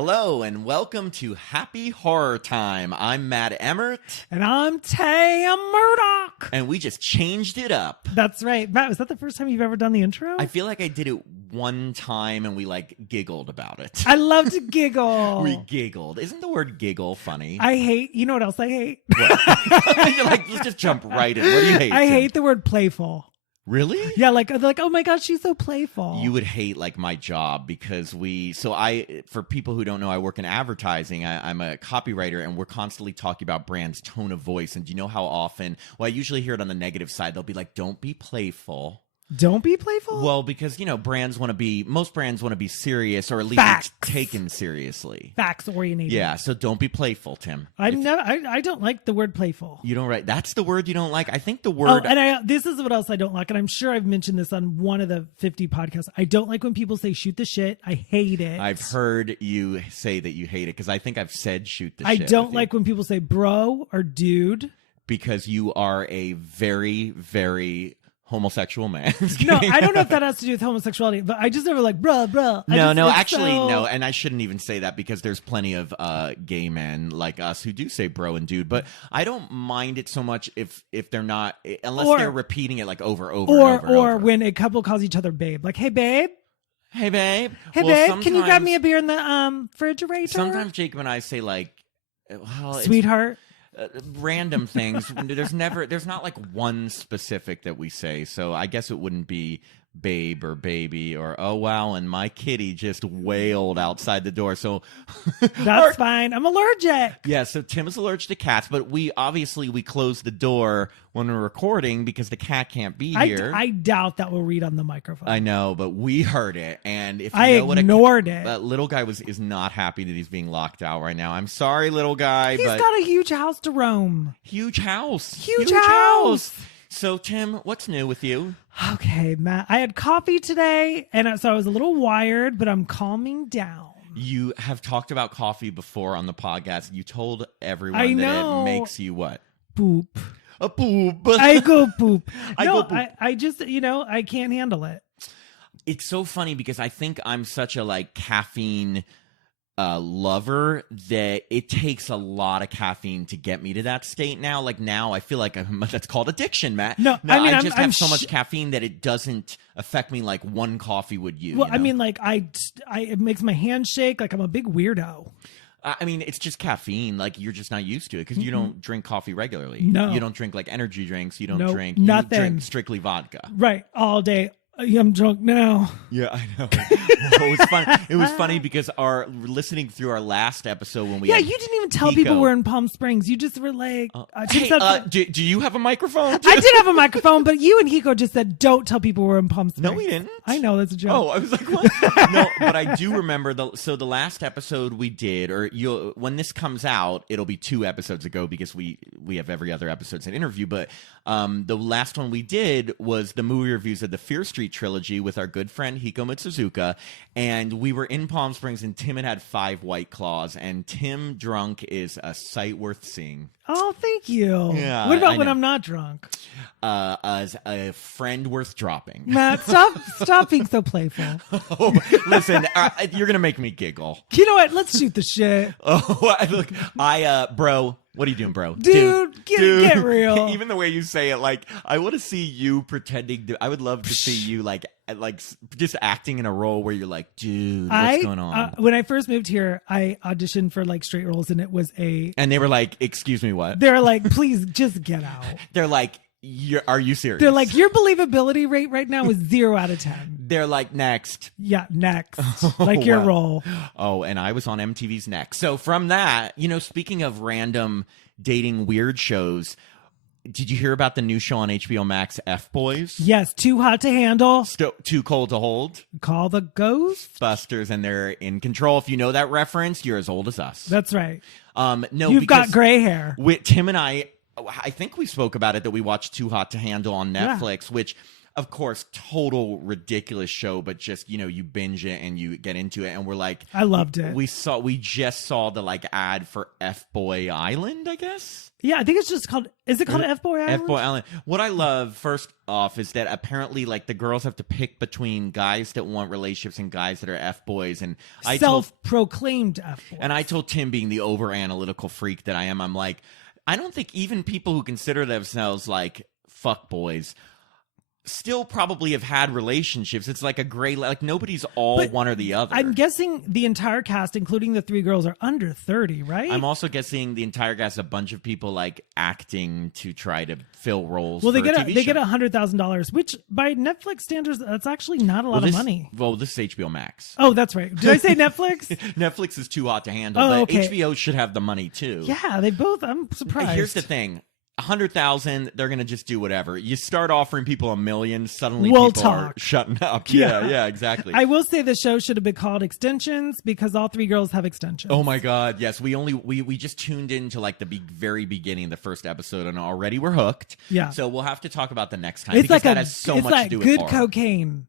Hello and welcome to Happy Horror Time. I'm Matt Emmert. And I'm Tam Murdoch. And we just changed it up. That's right. Matt, was that the first time you've ever done the intro? I feel like I did it one time and we giggled about it. I love to giggle. We giggled. Isn't the word giggle funny? You know what else I hate? You're like, let's just jump right in. What do you hate? I hate the word playful. Really? Yeah, like, oh my gosh, she's so playful. You would hate my job because for people who don't know, I work in advertising. I'm a copywriter and we're constantly talking about brands' tone of voice. And do you know how often, I usually hear it on the negative side. They'll be like, don't be playful. Don't be playful? Well, because, most brands want to be serious or at least Facts. taken seriously. Facts oriented. Yeah, so don't be playful, Tim. I don't like the word playful. You don't write. That's the word you don't like. I think the word. Oh, and this is what else I don't like, and I'm sure I've mentioned this on one of the 50 podcasts. I don't like when people say shoot the shit. I hate it. I've heard you say that you hate it because I think I've said shoot the shit. I don't like when people say bro or dude. Because you are a very, very homosexual man. No, I don't know if that has to do with homosexuality, but I just never bruh. No, and I shouldn't even say that because there's plenty of gay men like us who do say bro and dude, but I don't mind it so much if they're not, unless they're repeating it over. When a couple calls each other babe, like, hey babe. Hey babe. Hey babe, can you grab me a beer in the refrigerator? Sometimes Jacob and I say sweetheart. Random things. There's not one specific that we say. So I guess it wouldn't be babe or baby or oh wow, and my kitty just wailed outside the door. So that's fine. I'm allergic. Yeah, so Tim is allergic to cats, but we close the door when we're recording because the cat can't be here. I doubt that will read on the microphone. I know, but we heard it, and if I ignored it. That little guy is not happy that he's being locked out right now. I'm sorry, little guy. He's got a huge house to roam. Huge house. Huge house. So, Tim, what's new with you? Okay, Matt. I had coffee today, and so I was a little wired, but I'm calming down. You have talked about coffee before on the podcast. You told everyone that it makes you what? Poop. A poop. I go poop. I just, I can't handle it. It's so funny because I think I'm such a caffeine lover that it takes a lot of caffeine to get me to that state now. Now I feel like that's called addiction, Matt. No, I just have so much caffeine that it doesn't affect me like one coffee would you. Well, you know? It makes my hand shake. I'm a big weirdo. It's just caffeine. You're just not used to it because you don't drink coffee regularly. No. You don't drink energy drinks. You don't drink nothing. You drink strictly vodka. Right. All day. I'm drunk now. Yeah, I know. It was funny. It was funny because listening through our last episode when we you didn't even tell people we're in Palm Springs. You just were like, do you have a microphone? I did have a microphone, but you and Hiko just said, don't tell people we're in Palm Springs. No, we didn't. I know, that's a joke. Oh, I was like, what? No, but I do remember the last episode we did, when this comes out, it'll be 2 episodes ago because we have every other episode's an interview, but the last one we did was the movie reviews of the Fear Street trilogy with our good friend Hiko Mitsuzuka, and we were in Palm Springs and Tim had 5 White Claws, and Tim drunk is a sight worth seeing. Oh, thank you. Yeah, what about when I'm not drunk? As a friend worth dropping. Matt, stop being so playful. Oh, listen, you're gonna make me giggle. You know what? Let's shoot the shit. Oh, look, bro. What are you doing, bro? Dude, get real. Even the way you say it, I want to see you pretending to. I would love to see you just acting in a role where you're like, dude, what's going on? When I first moved here, I auditioned for straight roles, and it was and they were like, excuse me, what? They're like, please just get out. They're like, are you serious? They're like, your believability rate right now is 0 out of 10. They're like, next. Yeah, next. Your role. Oh, and I was on MTV's Next. So from that, speaking of random dating weird shows, did you hear about the new show on HBO Max, F-Boys? Yes, Too Hot to Handle. Too Cold to Hold. Call the Ghostbusters, and they're in control. If you know that reference, you're as old as us. That's right. No, You've got gray hair. Tim and I think we spoke about it, that we watched Too Hot to Handle on Netflix, which of course, total ridiculous show, but just, you binge it and you get into it, and we're like, I loved it. We just saw the ad for F-Boy Island, I guess. Yeah, I think it's just called. Is it called F-Boy Island? F-Boy Island. What I love first off is that apparently the girls have to pick between guys that want relationships and guys that are F-boys, and self-proclaimed F-boys. And I told Tim, being the over analytical freak that I am, I'm like, I don't think even people who consider themselves fuck boys still probably have had relationships. It's like a gray, nobody's all one or the other. I'm guessing the entire cast, including the 3 girls, are under 30, right? I'm also guessing the entire cast, a bunch of people acting to try to fill roles. Well, they get $100,000, which by Netflix standards, that's actually not a lot of money. Well, this is HBO Max. Oh, that's right. Did I say Netflix? Netflix is too hot to handle, but okay. HBO should have the money too. Yeah, they both. I'm surprised. Here's the thing. 100,000, they're gonna just do whatever. You start offering people $1 million, suddenly people are shutting up. Yeah, exactly. I will say the show should have been called Extensions because all 3 girls have extensions. Oh my God, yes. We just tuned into the very beginning, the first episode, and already we're hooked. Yeah. So we'll have to talk about the next time It's because that has so much to do with good horror. Cocaine.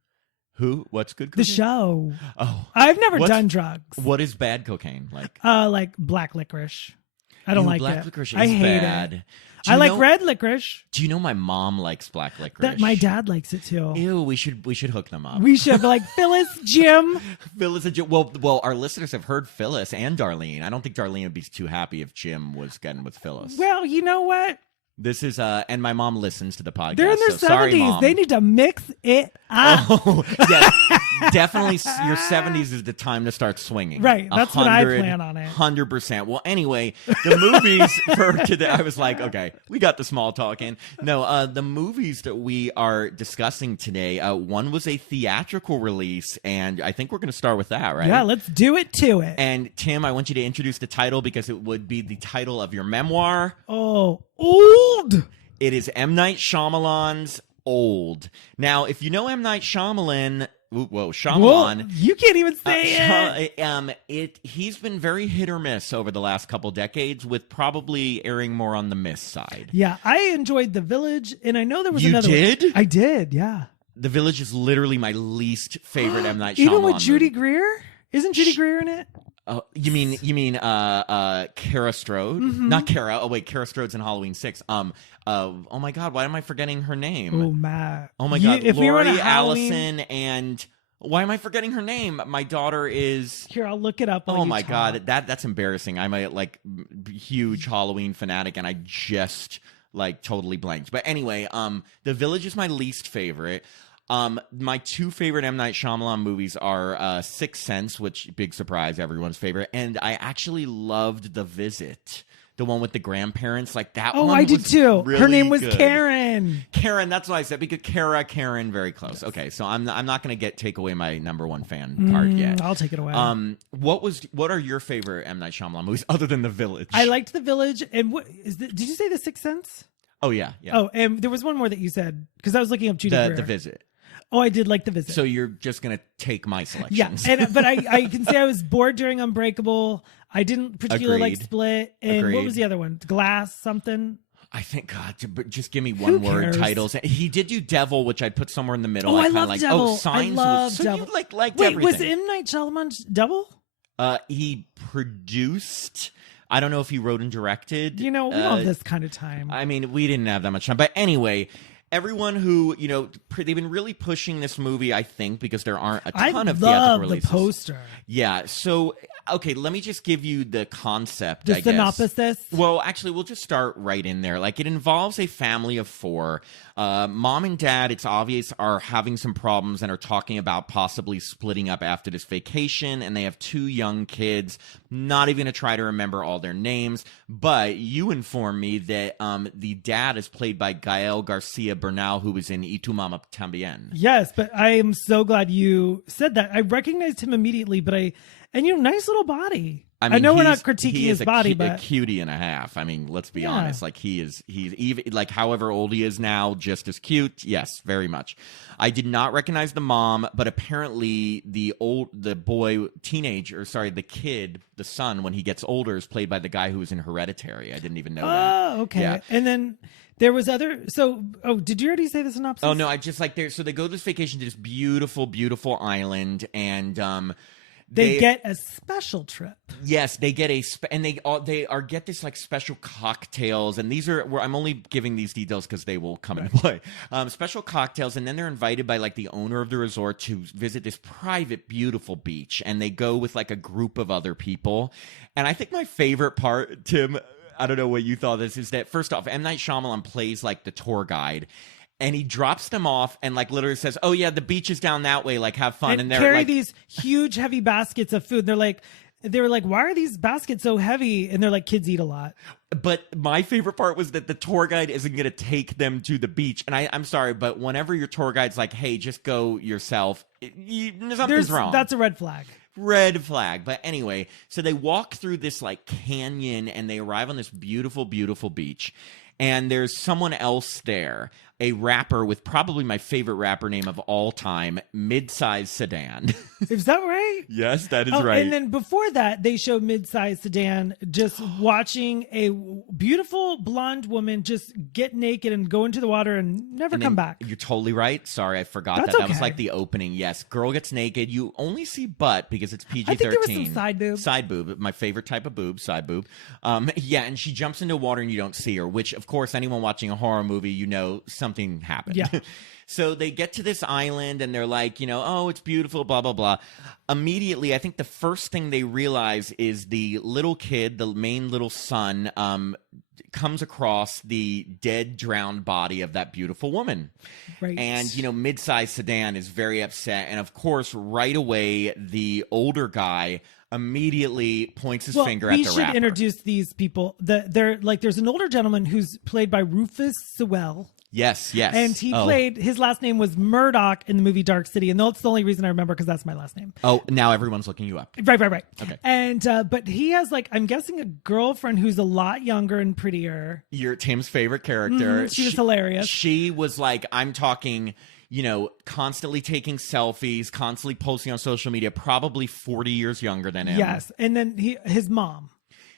Who? What's good cocaine? The show. Oh, I've never done drugs. What is bad cocaine like? Like black licorice. I don't like black it. Licorice I is hate bad. it. I like red licorice. Do you know my mom likes black licorice? That my dad likes it too. Ew, we should hook them up. We should be like Phyllis, Jim. Phyllis and Jim. Well, our listeners have heard Phyllis and Darlene. I don't think Darlene would be too happy if Jim was getting with Phyllis. Well, you know what? This is and my mom listens to the podcast. They're in their 70s. Sorry, Mom. They need to mix it up. Oh, yes. Definitely your 70s is the time to start swinging. Right. That's what I plan on it. 100%. Well, anyway, the movies for today, I was like, okay, we got the small talk in. No, the movies that we are discussing today, one was a theatrical release, and I think we're going to start with that, right? Yeah, let's do it to it. And Tim, I want you to introduce the title because it would be the title of your memoir. Oh, Old. It is M. Night Shyamalan's Old. Now, if you know M. Night Shyamalan, Shyamalan. Whoa, you can't even say it. He's been very hit or miss over the last couple decades, with probably erring more on the miss side. Yeah, I enjoyed The Village, and I know there was you another did? one. I did, yeah. The Village is literally my least favorite M. Night Shyamalan Even with Judy movie. Greer? Isn't Judy Greer in it? You mean Kara Strode? Mm-hmm. Not Kara. Oh wait, Kara Strode's in Halloween 6. Oh my God, why am I forgetting her name? Oh, Matt. Oh my God, if we were in Lori a Halloween... Allison, and why am I forgetting her name? My daughter is. Here, I'll look it up. Oh my God, that's embarrassing. I'm a huge Halloween fanatic, and I just totally blanked. But anyway, The Village is my least favorite. My 2 favorite M. Night Shyamalan movies are Sixth Sense, which, big surprise, everyone's favorite, and I actually loved The Visit, the one with the grandparents. That one. Oh, I did too. Really her name was good. Karen. Karen, that's what I said, because Karen, very close. Yes. Okay, so I'm not going to take away my number 1 fan card yet. I'll take it away. What are your favorite M. Night Shyamalan movies other than The Village? I liked The Village, and did you say The Sixth Sense? Oh yeah. Oh, and there was one more that you said, because I was looking up Judy Greer. The Visit. Oh, I did like The Visit. So you're just going to take my selections. Yeah, but I can say I was bored during Unbreakable. I didn't particularly like Split. And what was the other one? Glass something? I think, God, just give me one-word titles. He did do Devil, which I'd put somewhere in the middle. I love Devil. Oh, Signs. I love so Devil. You liked Wait, everything. Was M. Night Shyamalan's Devil? He produced... I don't know if he wrote and directed. We don't have this kind of time. I mean, we didn't have that much time. But anyway... Everyone who, they've been really pushing this movie, I think, because there aren't a ton of theatrical releases. I love the poster. Yeah. So, okay, let me just give you the concept, the synopsis? Well, actually, we'll just start right in there. It involves a family of 4. Mom and dad, it's obvious, are having some problems and are talking about possibly splitting up after this vacation. And they have 2 young kids. Not even going to try to remember all their names. But you inform me that the dad is played by Gael Garcia Bernal, who was in Y Tu Mama Tambien. Yes, but I am so glad you said that. I recognized him immediately, but nice little body. I know we're not critiquing his body, but a cutie and a half. I mean, let's be honest. He's even however old he is now, just as cute. Yes, very much. I did not recognize the mom, but apparently the kid, the son, when he gets older, is played by the guy who was in Hereditary. I didn't even know that. Oh, okay. Yeah. And then There was other. So, did you already say the synopsis? Oh no, I just like there. So they go to this vacation to this beautiful, beautiful island, and they get a special trip. Yes, they get and they get this like special cocktails, and these are where I'm only giving these details because they will come into play. Special cocktails, and then they're invited by like the owner of the resort to visit this private, beautiful beach, and they go with like a group of other people. And I think my favorite part, Tim, I don't know what you thought of this, is that first off, M. Night Shyamalan plays like the tour guide. And he drops them off and like literally says, "Oh yeah, the beach is down that way. Like have fun." And they're carry like these huge, heavy baskets of food. They were like, "Why are these baskets so heavy?" And they're like, "Kids eat a lot." But my favorite part was that the tour guide isn't going to take them to the beach. And I'm sorry, but whenever your tour guide's like, "Hey, just go yourself," something's wrong. That's a red flag. Red flag. But anyway, so they walk through this like canyon and they arrive on this beautiful, beautiful beach. And there's someone else there, a rapper with probably my favorite rapper name of all time, Midsize Sedan. Is that right? Yes, that is right. And then before that, they show Midsize Sedan just watching a beautiful blonde woman just get naked and go into the water and never come back. You're totally right. Sorry, I forgot That's that. Okay. That was like the opening. Yes, girl gets naked. You only see butt because it's PG-13. I think there was some side boob. Side boob. My favorite type of boob, side boob. Yeah, and she jumps into water and you don't see her, which, of course, anyone watching a horror movie, you know something happened. Yeah. So they get to this island and they're like, oh, it's beautiful, blah, blah, blah. Immediately, I think the first thing they realize is the little kid, the main little son, comes across the dead, drowned body of that beautiful woman. Right. And, Midsize Sedan is very upset. And, of course, right away, the older guy immediately points his finger at the rapper. We should introduce these people. There's an older gentleman who's played by Rufus Sewell. Yes. And he played, his last name was Murdoch in the movie Dark City. And that's the only reason I remember because that's my last name. Oh, now everyone's looking you up. Right. Okay. And, but he has I'm guessing a girlfriend who's a lot younger and prettier. You're Tim's favorite character. She was hilarious. She was like, I'm talking, constantly taking selfies, constantly posting on social media, probably 40 years younger than him. Yes. And then his mom.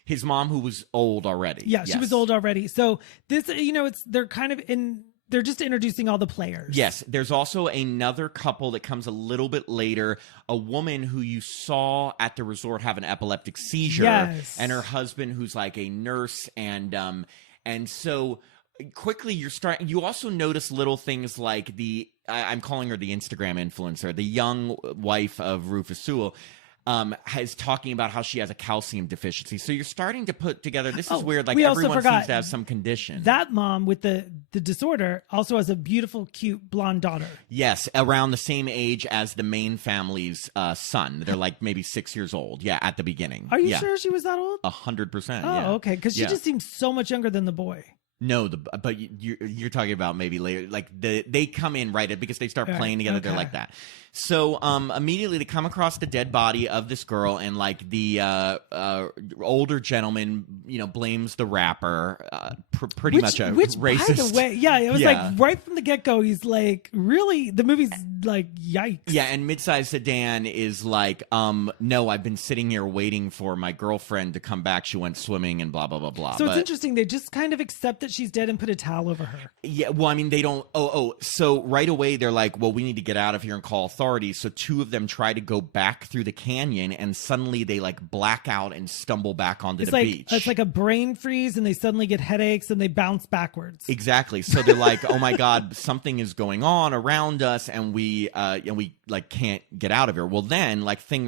His mom, who was old already. Yeah, she was old already. So this, they're they're just introducing all the players. Yes. There's also another couple that comes a little bit later, a woman who you saw at the resort have an epileptic seizure. Yes. And her husband, who's like a nurse. And so quickly you also notice little things like I'm calling her the Instagram influencer, the young wife of Rufus Sewell. Is talking about how she has a calcium deficiency. So you're starting to put together, this is weird, like everyone seems to have some condition. That mom with the disorder also has a beautiful, cute, blonde daughter. Yes, around the same age as the main family's son. They're like maybe 6 years old, at the beginning. Are you sure she was that old? 100%, Oh, okay, because she just seems so much younger than the boy. No, but you're talking about maybe later, like they come in right because they start playing together. Okay. They're like that. So immediately they come across the dead body of this girl, and like the older gentleman, blames the rapper, pretty much a racist. By the way, it was like right from the get go, he's like, really, the movie's like, yikes. Yeah, and Midsize Sedan is like, no, I've been sitting here waiting for my girlfriend to come back. She went swimming and blah blah blah blah. So it's interesting. They just kind of accept that she's dead and put a towel over her. Yeah, well, I mean, they don't. So right away they're like, well, we need to get out of here and call authorities. So two of them try to go back through the canyon, and suddenly they like black out and stumble back onto the beach. It's like a brain freeze, and they suddenly get headaches and they bounce backwards. Exactly. So they're like, oh my god, something is going on around us, and we like can't get out of here. Well, then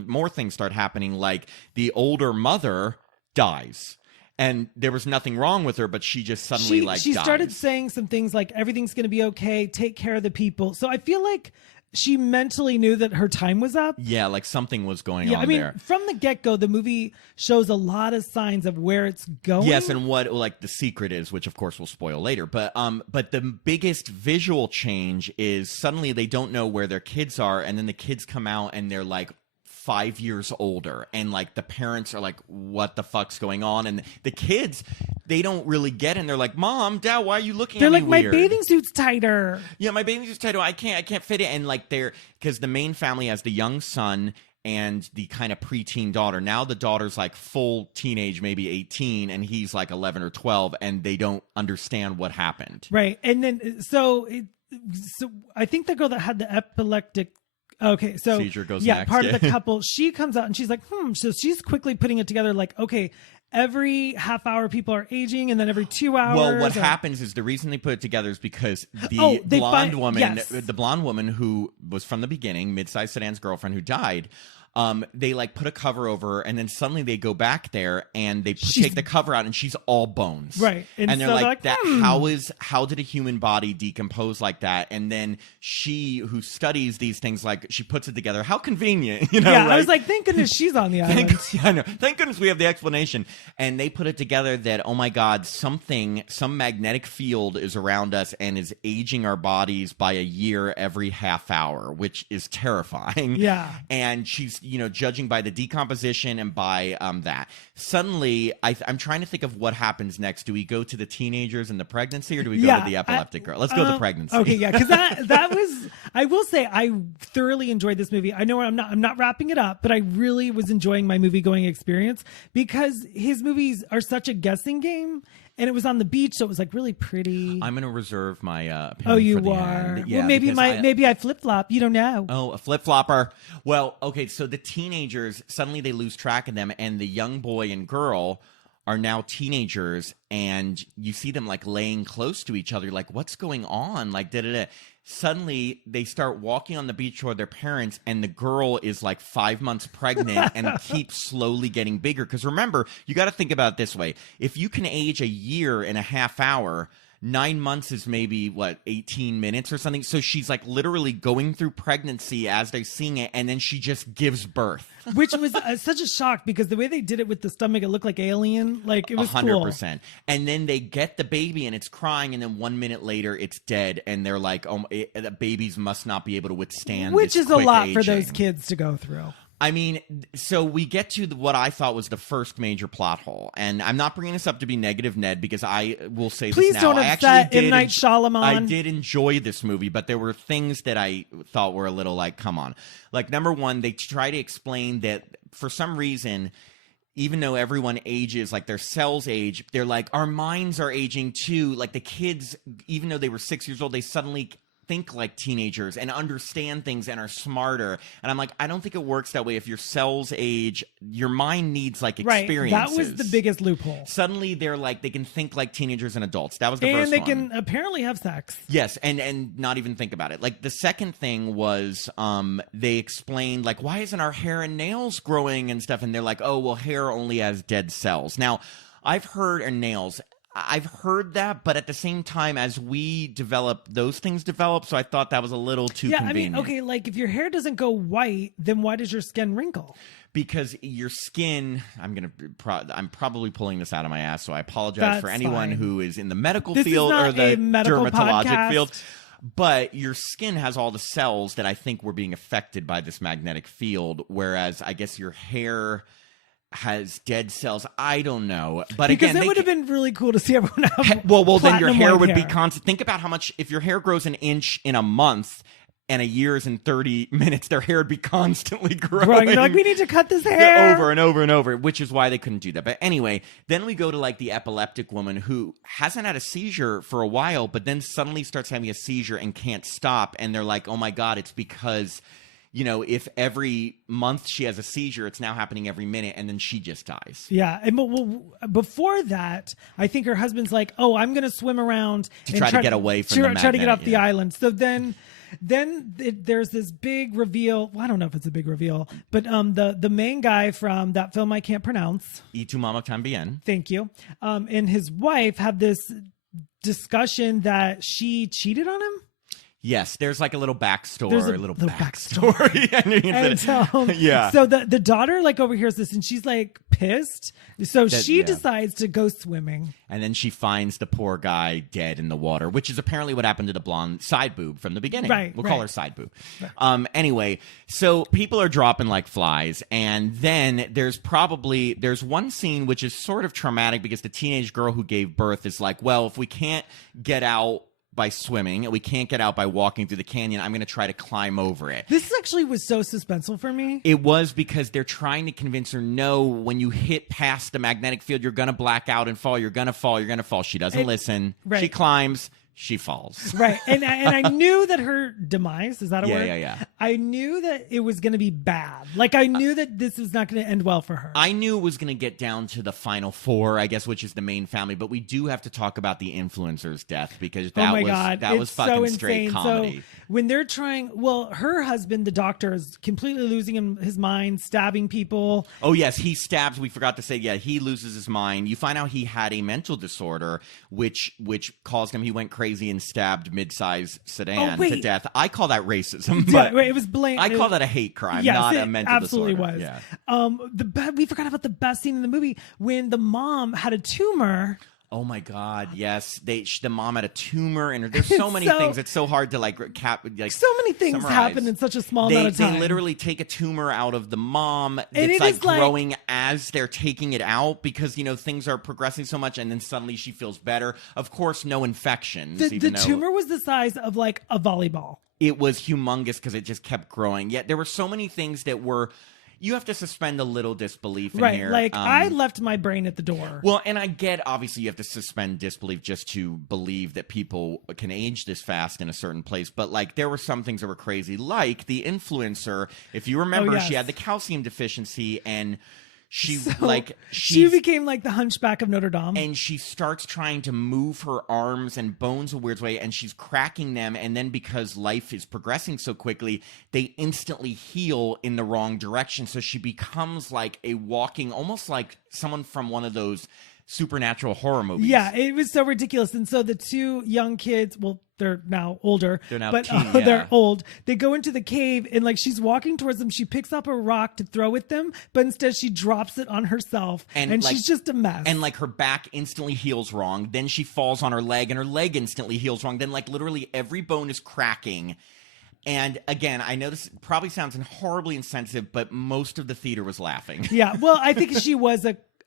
more things start happening. Like the older mother dies. And there was nothing wrong with her, but she just suddenly she dies. started saying some things like, everything's going to be okay, take care of the people. So I feel like she mentally knew that her time was up. Yeah, like something was going on there. From the get-go, the movie shows a lot of signs of where it's going. Yes, and what the secret is, which of course we'll spoil later. But the biggest visual change is suddenly they don't know where their kids are, and then the kids come out and they're like 5 years older, and like the parents are like, what the fuck's going on? And the kids, they don't really get it, and they're like, Mom, Dad, why are you looking at me weird? They're like, my bathing suit's tighter. Yeah, my bathing suit's tighter. I can't fit it. And like because the main family has the young son and the kind of preteen daughter. Now the daughter's like full teenage, maybe 18, and he's like 11 or 12, and they don't understand what happened. Right. And then, so I think the girl that had the epileptic, okay, so seizure goes yeah, next. part of the couple, she comes out and she's like, so she's quickly putting it together like, okay, every half hour people are aging, and then every 2 hours. Well, what happens is the reason they put it together is because the blonde woman who was from the beginning, mid-sized sedan's girlfriend who died, they like put a cover over her, and then suddenly they go back there and they take the cover out, and she's all bones. Right. And they're so like, how did a human body decompose like that? And then she, who studies these things, like, she puts it together. How convenient, you know? Yeah, right? I was like, thank goodness she's on the island. Thank goodness we have the explanation. And they put it together that, oh my God, some magnetic field is around us and is aging our bodies by a year every half hour, which is terrifying. Yeah. And she's, judging by the decomposition and by that. Suddenly, I'm trying to think of what happens next. Do we go to the teenagers and the pregnancy, or do we go to the epileptic girl? Let's go to the pregnancy. Okay, yeah, because that was, I will say, I thoroughly enjoyed this movie. I know I'm not wrapping it up, but I really was enjoying my movie going experience because his movies are such a guessing game. And it was on the beach, so it was like really pretty. I'm going to reserve my opinion. Oh, you for the are. End. Yeah, well, maybe I flip flop. You don't know. Oh, a flip flopper. Well, okay. So the teenagers, suddenly they lose track of them, and the young boy and girl are now teenagers, and you see them like laying close to each other. Like, what's going on? Like, da-da-da. Suddenly they start walking on the beach toward their parents, and the girl is like 5 months pregnant and keeps slowly getting bigger. Because remember, you got to think about it this way. If you can age a year in a half hour, 9 months is maybe 18 minutes or something. So she's like literally going through pregnancy as they're seeing it, and then she just gives birth. Which was such a shock because the way they did it with the stomach, it looked like Alien. Like, it was 100%. Cool. And then they get the baby and it's crying, and then 1 minute later it's dead, and they're like, "Oh, the babies must not be able to withstand." Which this is a lot aging. for those kids to go through. I mean, so we get to what I thought was the first major plot hole, and I'm not bringing this up to be negative, Ned, because I will say Please this now. don't upset M. Night Shyamalan. I did enjoy this movie, but there were things that I thought were a little like, come on. Like, number one, they try to explain that for some reason, even though everyone ages, like their cells age, they're like, our minds are aging too. Like the kids, even though they were 6 years old, they suddenly think like teenagers and understand things and are smarter. And I'm like, I don't think it works that way. If your cells age, your mind needs like experiences. Right. That was the biggest loophole. Suddenly they're like, they can think like teenagers and adults. That was the first one. And they can apparently have sex. Yes, and not even think about it. Like the second thing was they explained like, why isn't our hair and nails growing and stuff? And they're like, oh, well, hair only has dead cells. Now, I've heard, and nails, I've heard that, but at the same time, as we develop, those things develop. So I thought that was a little too convenient. I mean, okay, like if your hair doesn't go white, then why does your skin wrinkle? Because your skin, I'm probably pulling this out of my ass, so I apologize for anyone who is in the medical field or the dermatologic field. But your skin has all the cells that I think were being affected by this magnetic field, whereas I guess your hair has dead cells. I don't know, but because again, it would have been really cool to see everyone have well, then your hair would be constant. Think about how much if your hair grows an inch in a month and a year is in 30 minutes, their hair would be constantly growing. You're like, we need to cut this hair over and over and over, which is why they couldn't do that. But anyway, then we go to like the epileptic woman who hasn't had a seizure for a while, but then suddenly starts having a seizure and can't stop, and they're like, oh my God, it's because, if every month she has a seizure, it's now happening every minute, and then she just dies. Yeah. And before that, I think her husband's like, oh, I'm going to swim around to try to get away from the magnet, try to get off the island. So then there's this big reveal. Well, I don't know if it's a big reveal, but the main guy from that film I can't pronounce. Y tu mamá también. Thank you. And his wife have this discussion that she cheated on him. Yes, there's like a little backstory. There's a little backstory. So the daughter like overhears this and she's like pissed. So she decides to go swimming. And then she finds the poor guy dead in the water, which is apparently what happened to the blonde side boob from the beginning. Right. We'll call her side boob. Right. Anyway, so people are dropping like flies. And then there's one scene which is sort of traumatic because the teenage girl who gave birth is like, well, if we can't get out by swimming. We can't get out by walking through the canyon. I'm going to try to climb over it. This actually was so suspenseful for me. It was because they're trying to convince her, no, when you hit past the magnetic field, you're going to black out and fall. You're going to fall. You're going to fall. She doesn't listen. Right. She climbs. She falls. Right. And I knew that her demise, is that a word? Yeah. I knew that it was going to be bad. Like, I knew that this was not going to end well for her. I knew it was going to get down to the final four, I guess, which is the main family. But we do have to talk about the influencer's death because that was fucking straight comedy. So when they're trying, her husband, the doctor, is completely losing his mind, stabbing people. Oh, yes. He stabs. We forgot to say, he loses his mind. You find out he had a mental disorder, which caused him, he went crazy and stabbed mid-size sedan to death. I call that racism. But it was blatant. I call that a hate crime, yes, not a mental absolutely disorder. Was. Yeah. We forgot about the best scene in the movie when the mom had a tumor. Oh my God! Yes, the mom had a tumor, and there's so many things. It's so hard to so many things summarize. Happen in such a small amount of time. They literally take a tumor out of the mom. And it's growing as they're taking it out because things are progressing so much, and then suddenly she feels better. Of course, no infections. The tumor was the size of like a volleyball. It was humongous because it just kept growing. Yet there were so many things that were. You have to suspend a little disbelief in here. Like, I left my brain at the door. Well, and I get, obviously, you have to suspend disbelief just to believe that people can age this fast in a certain place. But, like, there were some things that were crazy. Like, the influencer, if you remember, she had the calcium deficiency, and she became like the Hunchback of Notre Dame. And she starts trying to move her arms and bones a weird way, and she's cracking them. And then because life is progressing so quickly, they instantly heal in the wrong direction. So she becomes like a walking, almost like someone from one of those supernatural horror movies. Yeah, it was so ridiculous. And so the two young kids, they're now older. They're now but they're old. They go into the cave, and like she's walking towards them. She picks up a rock to throw at them, but instead she drops it on herself, and she's just a mess. And like her back instantly heals wrong. Then she falls on her leg, and her leg instantly heals wrong. Then like literally every bone is cracking. And again, I know this probably sounds horribly insensitive, but most of the theater was laughing. Yeah, well, I think she was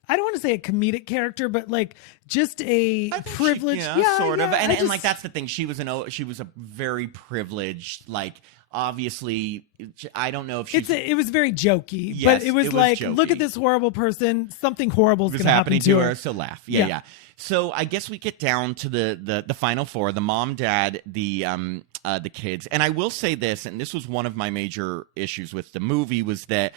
I don't want to say a comedic character, but like just a privileged, sort of. And like that's the thing. She was a very privileged, like obviously. I don't know if it was very jokey, yes, but it was like, jokey. Look at this horrible person. Something horrible is going to happen to her. So laugh. Yeah. So I guess we get down to the final four: the mom, dad, the kids. And I will say this, and this was one of my major issues with the movie, was that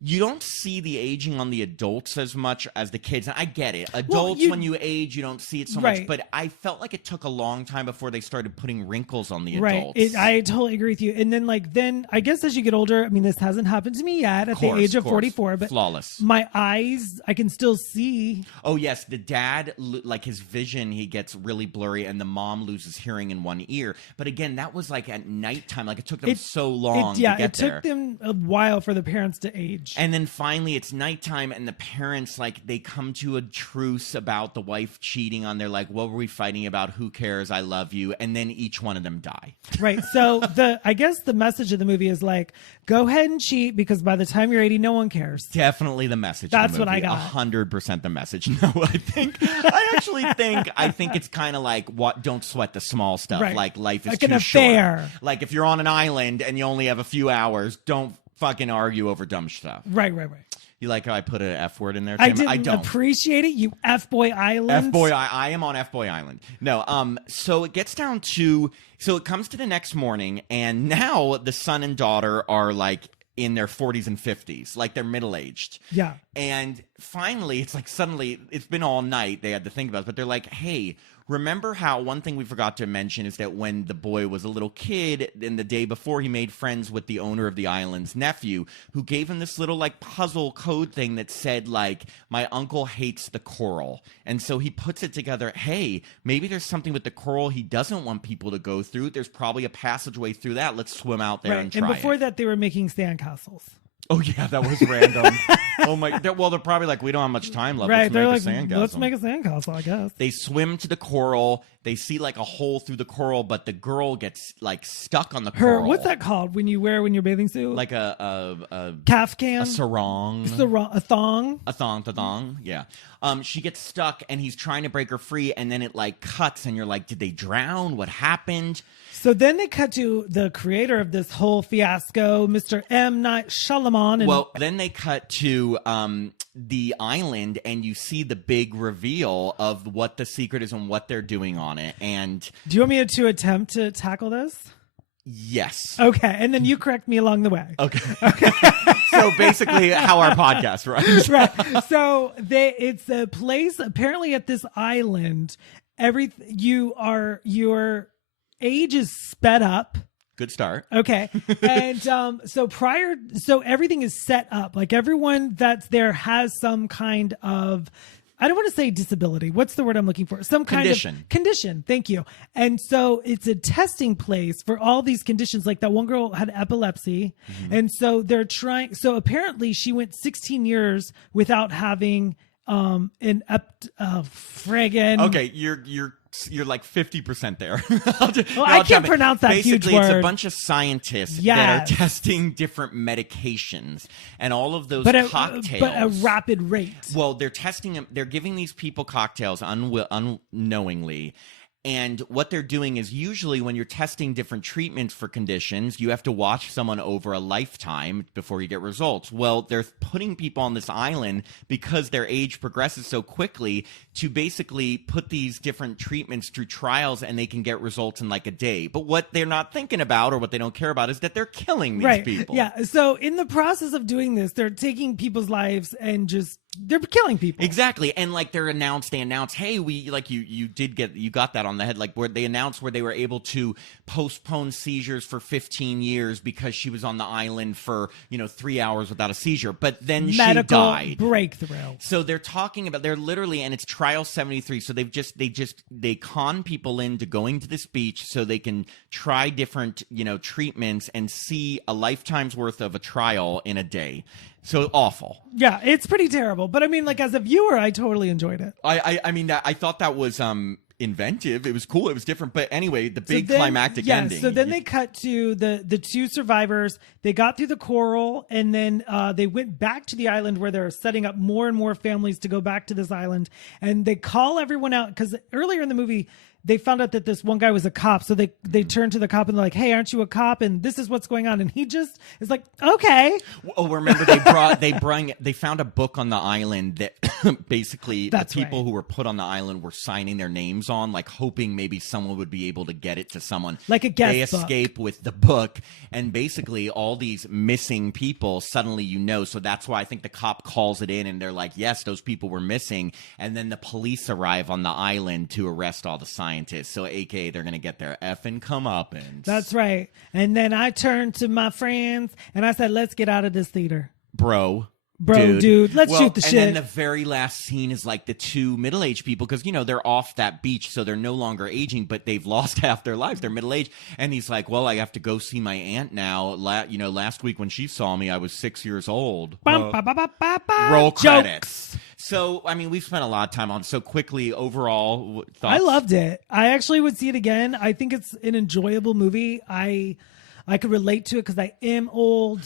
you don't see the aging on the adults as much as the kids. And I get it. Adults, when you age, you don't see it so much. But I felt like it took a long time before they started putting wrinkles on the adults. I totally agree with you. And then, I guess as you get older, I mean, this hasn't happened to me yet at the age of 44. But flawless. My eyes, I can still see. Oh, yes. The dad, like his vision, he gets really blurry. And the mom loses hearing in one ear. But again, that was like at nighttime. Like it took them so long to get there. It took them a while for the parents to age. And then finally it's nighttime and the parents, like, they come to a truce about the wife cheating on their, like, what were we fighting about? Who cares? I love you. And then each one of them die. Right. So I guess the message of the movie is like, go ahead and cheat because by the time you're 80, no one cares. Definitely the message. That's of the movie. What I got. 100% the message. No, I think it's kind of like, don't sweat the small stuff. Right. Like life is like too an affair. Short. Like if you're on an island and you only have a few hours, don't fucking argue over dumb stuff. Right. You like how I put an F word in there, Tim? I don't appreciate it, you F-boy island. F-boy, I am on F-boy island. No, so it gets down to, so it comes to the next morning, and now the son and daughter are like in their 40s and 50s, like they're middle-aged. Yeah. And finally, it's like suddenly, it's been all night, they had to think about it, but they're like, hey, remember how one thing we forgot to mention is that when the boy was a little kid and the day before he made friends with the owner of the island's nephew who gave him this little like puzzle code thing that said like, my uncle hates the coral. And so he puts it together. Hey, maybe there's something with the coral he doesn't want people to go through. There's probably a passageway through that. Let's swim out there and try it. And before that, they were making sandcastles. Oh, yeah, that was random. Oh, my. Well, they're probably like, we don't have much time left. Right. Let's make a sandcastle. Let's make a sandcastle, I guess. They swim to the coral. They see like a hole through the coral, but the girl gets like stuck on the coral. What's that called when you're bathing suit? Like a calf can? A sarong. A thong? A thong. Yeah. She gets stuck, and he's trying to break her free, and then it like cuts, and you're like, did they drown? What happened? So then they cut to the creator of this whole fiasco, Mr. M. Night Shyamalan. And well, then they cut to the island, and you see the big reveal of what the secret is and what they're doing on it. And do you want me to attempt to tackle this? Yes. Okay, and then you correct me along the way. Okay. So basically, how our podcast runs. Right. So it's a place apparently at this island. Your age is sped up. Good start. Okay. And so everything is set up. Like everyone that's there has some kind of, I don't want to say disability. What's the word I'm looking for? Some kind of condition. Thank you. And so it's a testing place for all these conditions. Like that one girl had epilepsy. Mm-hmm. And so they're trying. So apparently she went 16 years without having friggin'. Okay. You're like 50% there. I can't pronounce that huge word. Basically, it's a bunch of scientists that are testing different medications and all of those cocktails. But a rapid rate. Well, they're testing them. They're giving these people cocktails unknowingly. And what they're doing is usually when you're testing different treatments for conditions, you have to watch someone over a lifetime before you get results. Well, they're putting people on this island because their age progresses so quickly to basically put these different treatments through trials, and they can get results in like a day. But what they're not thinking about, or what they don't care about, is that they're killing these people. Yeah. So in the process of doing this, they're taking people's lives and they're killing people. Exactly. And like they announce, hey, we like you got that on the head. Like where they announced where they were able to postpone seizures for 15 years because she was on the island for 3 hours without a seizure, but then medical she died. Breakthrough. So they're talking about, they're literally, and it's trial 73. So they con people into going to this beach so they can try different treatments and see a lifetime's worth of a trial in a day. So awful. Yeah, it's pretty terrible. But I mean, like as a viewer, I totally enjoyed it. I mean, I thought that was inventive. It was cool. It was different. But anyway, the big climactic ending. So then they cut to the two survivors. They got through the coral, and then they went back to the island where they're setting up more and more families to go back to this island. And they call everyone out because earlier in the movie, they found out that this one guy was a cop. So they turned to the cop and they're like, hey, aren't you a cop? And this is what's going on. And he just is like, okay. Oh, remember they found a book on the island that basically the people who were put on the island were signing their names on, like hoping maybe someone would be able to get it to someone. Like a guest They escape with the book, and basically all these missing people suddenly So that's why I think the cop calls it in, and they're like, yes, those people were missing. And then the police arrive on the island to arrest all the scientists. So AKA they're going to get their effing comeuppance. That's right. And then I turned to my friends and I said, let's get out of this theater. Bro, dude, let's shoot the shit. And then the very last scene is like the two middle-aged people, because they're off that beach, so they're no longer aging, but they've lost half their lives. They're middle-aged, and he's like, well, I have to go see my aunt now. Last week when she saw me, I was 6 years old. Roll credits. So, I mean, we've spent a lot of time on it. So quickly, overall thoughts? I loved it. I actually would see it again. I think it's an enjoyable movie. I could relate to it because I am old.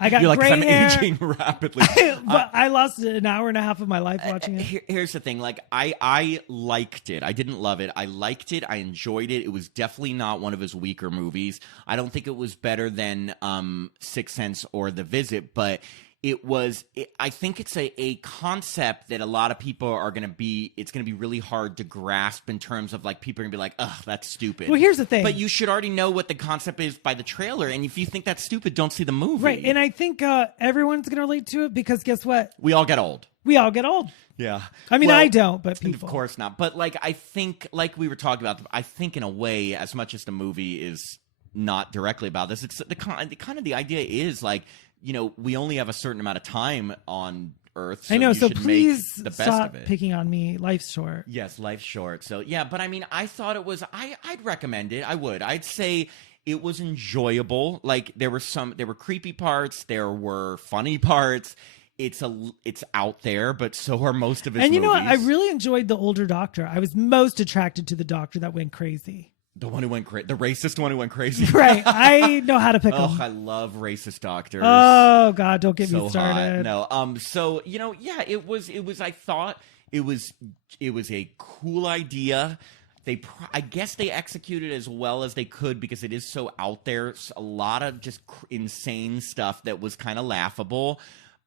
I got gray hair. I'm aging rapidly. I lost an hour and a half of my life watching it. Here's the thing. Like, I liked it. I didn't love it. I liked it. I enjoyed it. It was definitely not one of his weaker movies. I don't think it was better than Sixth Sense or The Visit, but I think it's a concept that a lot of people it's going to be really hard to grasp in terms of like people are going to be like, ugh, that's stupid. Well, here's the thing. But you should already know what the concept is by the trailer. And if you think that's stupid, don't see the movie. Right. And I think everyone's going to relate to it because guess what? We all get old. Yeah. I mean, I don't, but people. Of course not. But like, I think, like we were talking about, I think in a way, as much as the movie is not directly about this, it's the idea is like, we only have a certain amount of time on Earth. So I know, you so should please make the best stop of it. picking on me. Life's short. Yes, life's short. So yeah, but I mean, I thought it was. I'd recommend it. I would. I'd say it was enjoyable. Like there were creepy parts. There were funny parts. It's out there, but so are most of his movies. And what? I really enjoyed the older doctor. I was most attracted to the doctor that went crazy. The one who went crazy. The racist one who went crazy. Right. I know how to pick them. Oh, I love racist doctors. Oh, God, don't get me started. Hot. No. So, yeah, it was, I thought It was a cool idea. I guess they executed as well as they could because it is so out there. It's a lot of just insane stuff that was kind of laughable.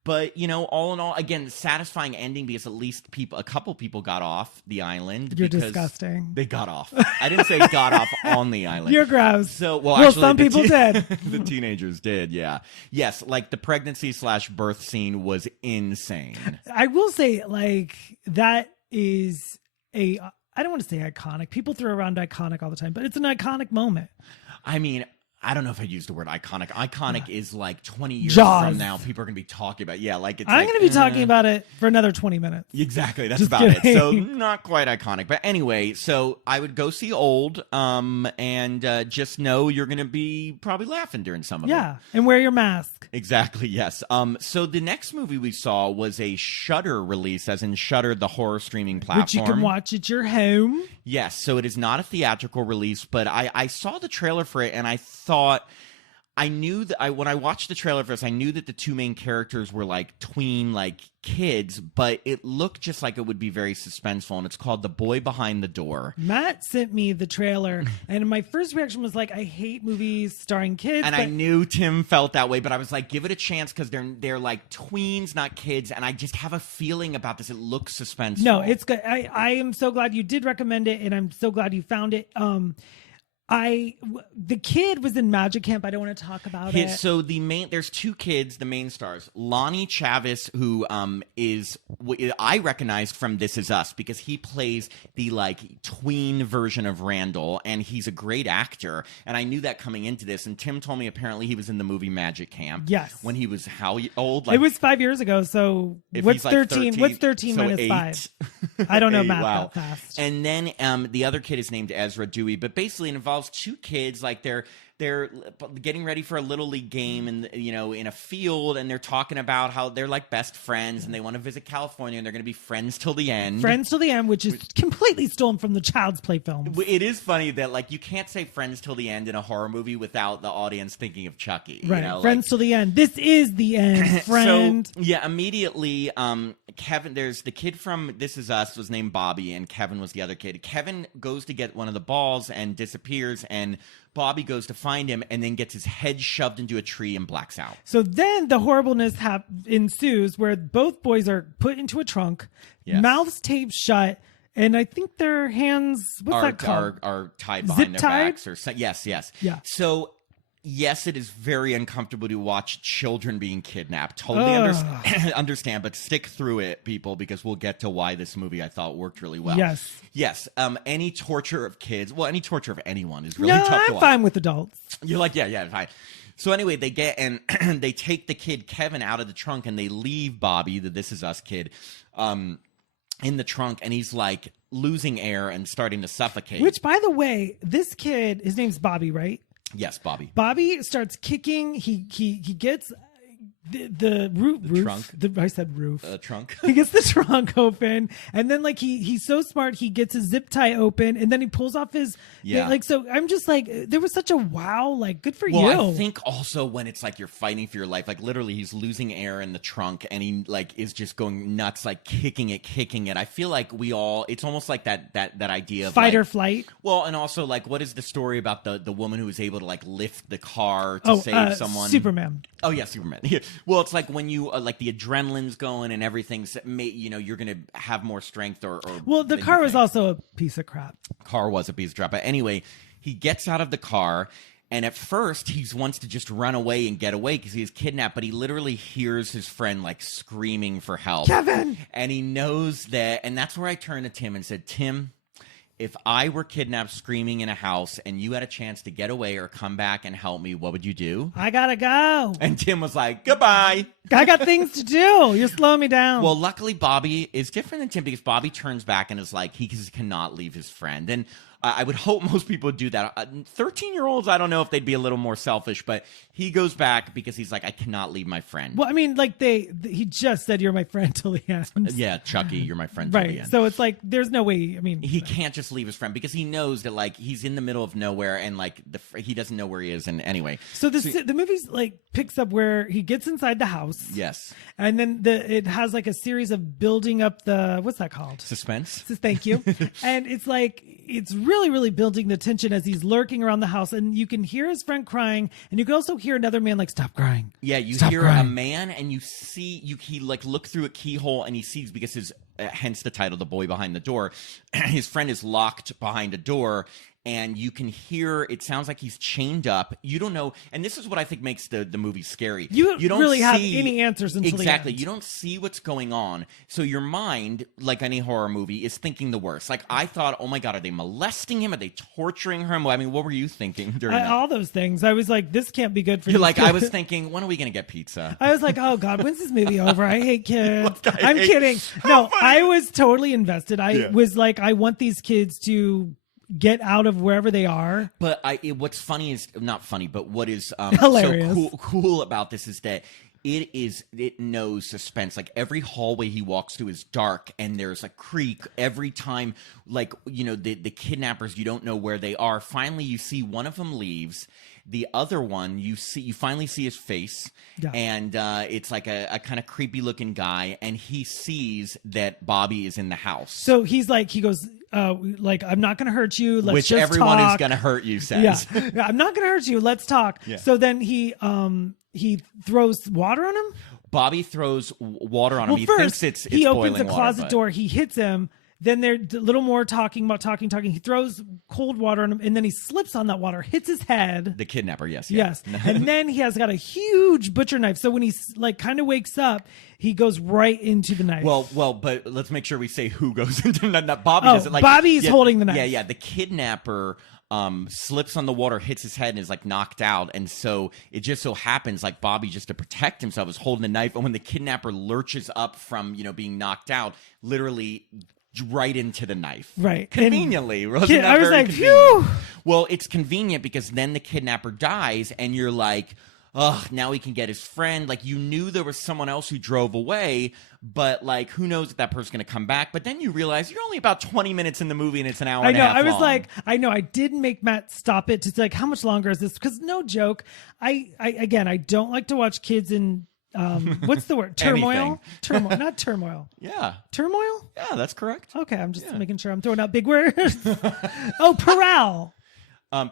But, you know, all in all, again, satisfying ending because at least a couple people got off the island. You're because disgusting. They got off. I didn't say got off on the island. You're gross. So, well actually, some people did. The teenagers did, yeah. Yes, like the pregnancy/birth scene was insane. I will say, like, that is I don't want to say iconic. People throw around iconic all the time, but it's an iconic moment. I mean, I don't know if I'd use the word iconic. Iconic is like 20 years Jaws. from now, people are going to be talking about. Yeah, like it's. I'm going to be talking about it for another 20 minutes. Exactly, that's Just about kidding. it. So not quite iconic, but anyway. So I would go see Old, and just know you're going to be probably laughing during some of it. Yeah, and wear your mask. Exactly. Yes. So the next movie we saw was a Shudder release, as in Shudder, the horror streaming platform, Which you can watch at your home. Yes, so it is not a theatrical release, but I saw the trailer for it, and I thought I knew that when I watched the trailer for this, I knew that the two main characters were like tween, like kids, but it looked just like it would be very suspenseful, and it's called The Boy Behind the Door. Matt sent me the trailer, and my first reaction was like, I hate movies starring kids. And I knew Tim felt that way, but I was like, give it a chance because they're like tweens, not kids, and I just have a feeling about this. It looks suspenseful. No, it's good. I am so glad you did recommend it, and I'm so glad you found it. The kid was in Magic Camp. I don't want to talk about it. So there's two kids, the main stars. Lonnie Chavis, who I recognized from This Is Us because he plays the like tween version of Randall, and he's a great actor. And I knew that coming into this. And Tim told me apparently he was in the movie Magic Camp. Yes. When he was how old? Like, it was 5 years ago. So what's 13? What's 13 so minus 8. 5? I don't know math Wow. that fast. And then the other kid is named Ezra Dewey, but basically it involves two kids, like they're getting ready for a little league game in a field, and they're talking about how they're like best friends and they want to visit California and they're going to be friends till the end. Friends till the end, which is completely stolen from the Child's Play film. It is funny that like you can't say friends till the end in a horror movie without the audience thinking of Chucky. Right. You know, Friends till the end. This is the end, friend. So, yeah, immediately, Kevin, there's the kid from This Is Us was named Bobby, and Kevin was the other kid. Kevin goes to get one of the balls and disappears, and Bobby goes to find him and then gets his head shoved into a tree and blacks out. So then the horribleness ensues where both boys are put into a trunk, Yes. mouths taped shut, and I think their hands, that called? Are tied behind their Zip-tied? backs. Yes. Yeah. So, yes, it is very uncomfortable to watch children being kidnapped. Totally understand, but stick through it, people, because we'll get to why this movie I thought worked really well. Yes. Any torture of kids, any torture of anyone is really tough to watch. I'm fine with adults. You're like, yeah, fine. So anyway, they get and they take the kid Kevin out of the trunk, and they leave Bobby, the This Is Us kid, in the trunk, and he's like losing air and starting to suffocate. Which, by the way, this kid, his name's Bobby, right? Yes, Bobby. Bobby starts kicking. He gets the trunk. I said roof. Trunk. He gets the trunk open, and then like he's so smart. He gets his zip tie open, and then he pulls off his So I'm just like, there was such a wow. Like, good for you. Well, I think also when it's like you're fighting for your life, like literally he's losing air in the trunk, and he like is just going nuts, like kicking it. I feel like it's almost like that idea of fight like, or flight. Well, and also like, what is the story about the woman who was able to like lift the car to save someone? Superman. Oh yeah, Superman. Well, it's like when you like the adrenaline's going and everything's, you're gonna have more strength or well, the car was also a piece of crap. Car was a piece of crap. But anyway, he gets out of the car, and at first he wants to just run away and get away because he's kidnapped, but he literally hears his friend like screaming for help. Kevin! And he knows that, and that's where I turned to Tim and said, Tim, if I were kidnapped screaming in a house and you had a chance to get away or come back and help me, what would you do? I gotta go. And Tim was like, goodbye. I got things to do. You're slowing me down. Well, luckily Bobby is different than Tim because Bobby turns back and is like, he cannot leave his friend. And I would hope most people would do that. 13-year-olds, I don't know if they'd be a little more selfish, but he goes back because he's like, I cannot leave my friend. Well, I mean, like he just said, "You're my friend till the end." Yeah, Chucky, you're my friend till the end. So it's like, there's no way. I mean, he can't just leave his friend because he knows that like he's in the middle of nowhere and like he doesn't know where he is. And anyway, so the movie's like picks up where he gets inside the house. Yes, and then it has like a series of building up the what's that called? Suspense. Thank you. And it's like it's really, really building the tension as he's lurking around the house, and you can hear his friend crying, and you can also hear another man like, "Stop crying." Yeah, you Stop hear crying. a man, and you see he like look through a keyhole, and he sees because his hence the title, "The Boy Behind the Door." His friend is locked behind a door. And you can hear, it sounds like he's chained up. You don't know, and this is what I think makes the movie scary. You don't really have see any answers until exactly. the end. You don't see what's going on, so your mind, like any horror movie, is thinking the worst. Like I thought, oh my god, are they molesting him? Are they torturing him? I mean, what were you thinking during that? All those things. I was like, this can't be good for You're these like, kids. I was thinking, when are we gonna get pizza? I was like, oh God, when's this movie over? I hate kids. Look, I'm kidding. No, funny. I was totally invested. I was like, I want these kids to get out of wherever they are. But what's funny is not funny, but what is Hilarious. so cool about this is that it knows suspense. Like every hallway he walks through is dark, and there's a creak every time. Like the kidnappers, you don't know where they are. Finally, you see one of them leaves. The other one, you finally see his face, and it's like a kind of creepy looking guy, and he sees that Bobby is in the house. So he goes, like, I'm not going to hurt you. Let's Which just everyone talk. is going to hurt you, says. Yeah, I'm not going to hurt you. Let's talk. Yeah. So then he throws water on him. Bobby throws water on him. He First, thinks it's he opens boiling the closet water, door. He hits him. Then they're a little more talking. He throws cold water on him, and then he slips on that water, hits his head. The kidnapper, yes. And then he has got a huge butcher knife. So when he like kind of wakes up, he goes right into the knife. Well, but let's make sure we say who goes into the knife. Bobby doesn't like. Bobby's holding the knife. Yeah. The kidnapper slips on the water, hits his head, and is like knocked out. And so it just so happens like Bobby, just to protect himself, is holding the knife. And when the kidnapper lurches up from being knocked out, literally right into the knife. Right. Conveniently. I was like, phew. Well, it's convenient because then the kidnapper dies and you're like, ugh, now he can get his friend. Like, you knew there was someone else who drove away, but like, who knows if that person's going to come back. But then you realize you're only about 20 minutes in the movie and it's an hour and a half long. I did make Matt stop it to say, like, how much longer is this? Because no joke, I don't like to watch kids in what's the word? Turmoil? Turmoil, not turmoil. Yeah. Turmoil? Yeah, that's correct. Okay, I'm just making sure I'm throwing out big words. Oh, Purell.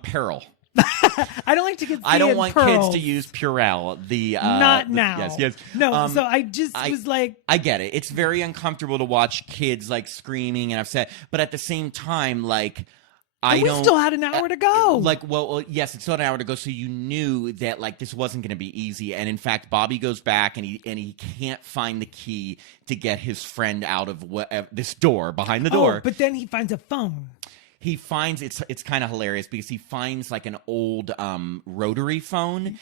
Peril. I don't like to get. I don't want kids to use Purell. Not now. Yes. No. So I was like, I get it. It's very uncomfortable to watch kids like screaming and upset, but at the same time, like. We still had an hour to go. Yes, it's still an hour to go. So you knew that like this wasn't going to be easy. And in fact, Bobby goes back and he can't find the key to get his friend out of this door behind the door. But then he finds a phone. He finds it's kind of hilarious because he finds like an old rotary phone.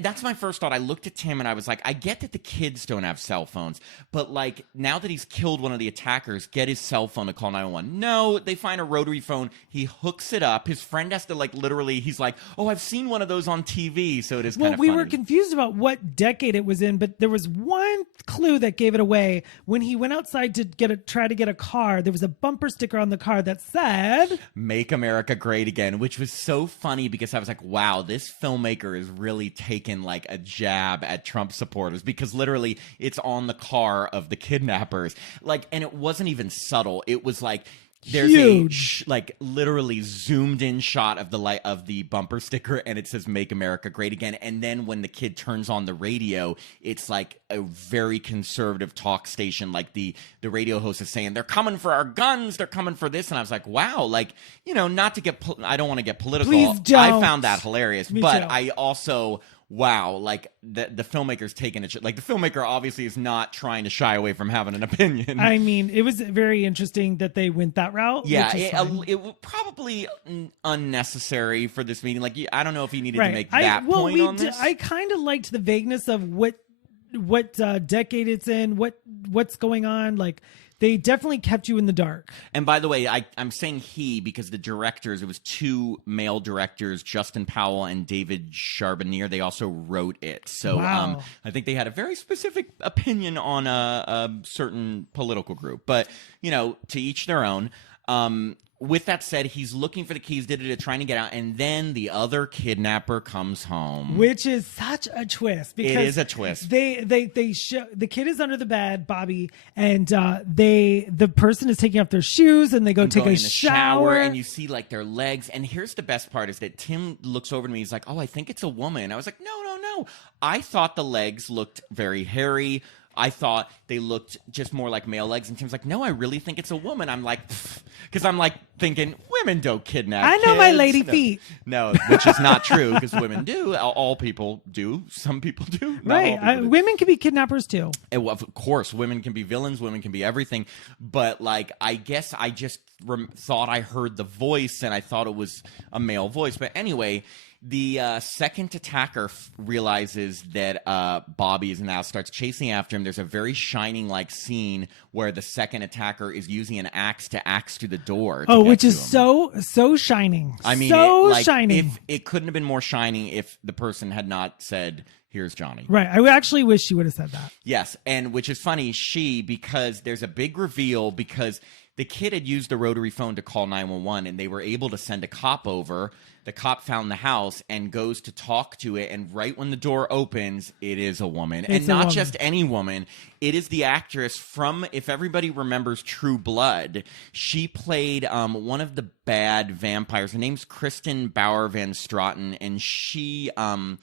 That's my first thought. I looked at Tim and I was like, I get that the kids don't have cell phones, but like now that he's killed one of the attackers, get his cell phone to call 911. No, they find a rotary phone. He hooks it up. His friend has to like literally. He's like, oh, I've seen one of those on TV. So it is kind of funny. We were confused about what decade it was in, but there was one clue that gave it away. When he went outside to try to get a car, there was a bumper sticker on the car that said "Make America Great Again," which was so funny because I was like, wow, this filmmaker is really taken like a jab at Trump supporters, because literally it's on the car of the kidnappers. Like, and it wasn't even subtle. It was like there's huge. Like literally zoomed in shot of the bumper sticker, and it says "Make America Great Again." And then when the kid turns on the radio, it's like a very conservative talk station. Like the radio host is saying, "They're coming for our guns. They're coming for this." And I was like, wow, like, not to get, I don't want to get political. Please don't. I found that hilarious, but too. I also. Wow, like the filmmaker's taking it. Like the filmmaker obviously is not trying to shy away from having an opinion. I mean, it was very interesting that they went that route. Yeah, it was probably unnecessary for this meeting. Like, I don't know if he needed to make that point on this. I kind of liked the vagueness of what decade it's in, what's going on. Like, they definitely kept you in the dark. And by the way, I'm saying he because the directors, it was two male directors, Justin Powell and David Charbonnier. They also wrote it. So Wow. I think they had a very specific opinion on a certain political group. But, to each their own. With that said, he's looking for the keys, trying to get out, and then the other kidnapper comes home. Which is such a twist. Because it is a twist. They show the kid is under the bed, Bobby, and the person is taking off their shoes, and they go take a shower, and you see like their legs. And here's the best part: is that Tim looks over to me. He's like, "Oh, I think it's a woman." I was like, "No. I thought the legs looked very hairy." I thought they looked just more like male legs. And Tim's like, no, I really think it's a woman. I'm like, because I'm like thinking women don't kidnap I know kids. my lady feet. No, which is not true because women do. All people do. Some people do. Right. Women can be kidnappers too. And, well, of course, women can be villains. Women can be everything. But like, I guess I just thought I heard the voice and I thought it was a male voice. But anyway, the second attacker realizes that Bobby is now starts chasing after him. There's a very Shining-like scene where the second attacker is using an axe to axe through the door. Which is so Shining. I mean, Shining. It couldn't have been more Shining if the person had not said, "Here's Johnny." Right. I actually wish she would have said that. Yes, and which is funny, because there's a big reveal because the kid had used the rotary phone to call 911, and they were able to send a cop over. The cop found the house and goes to talk to it, and right when the door opens, it is a woman. And not just any woman. It is the actress from, if everybody remembers True Blood, she played one of the bad vampires. Her name's Kristen Bauer Van Straten, and she... I'm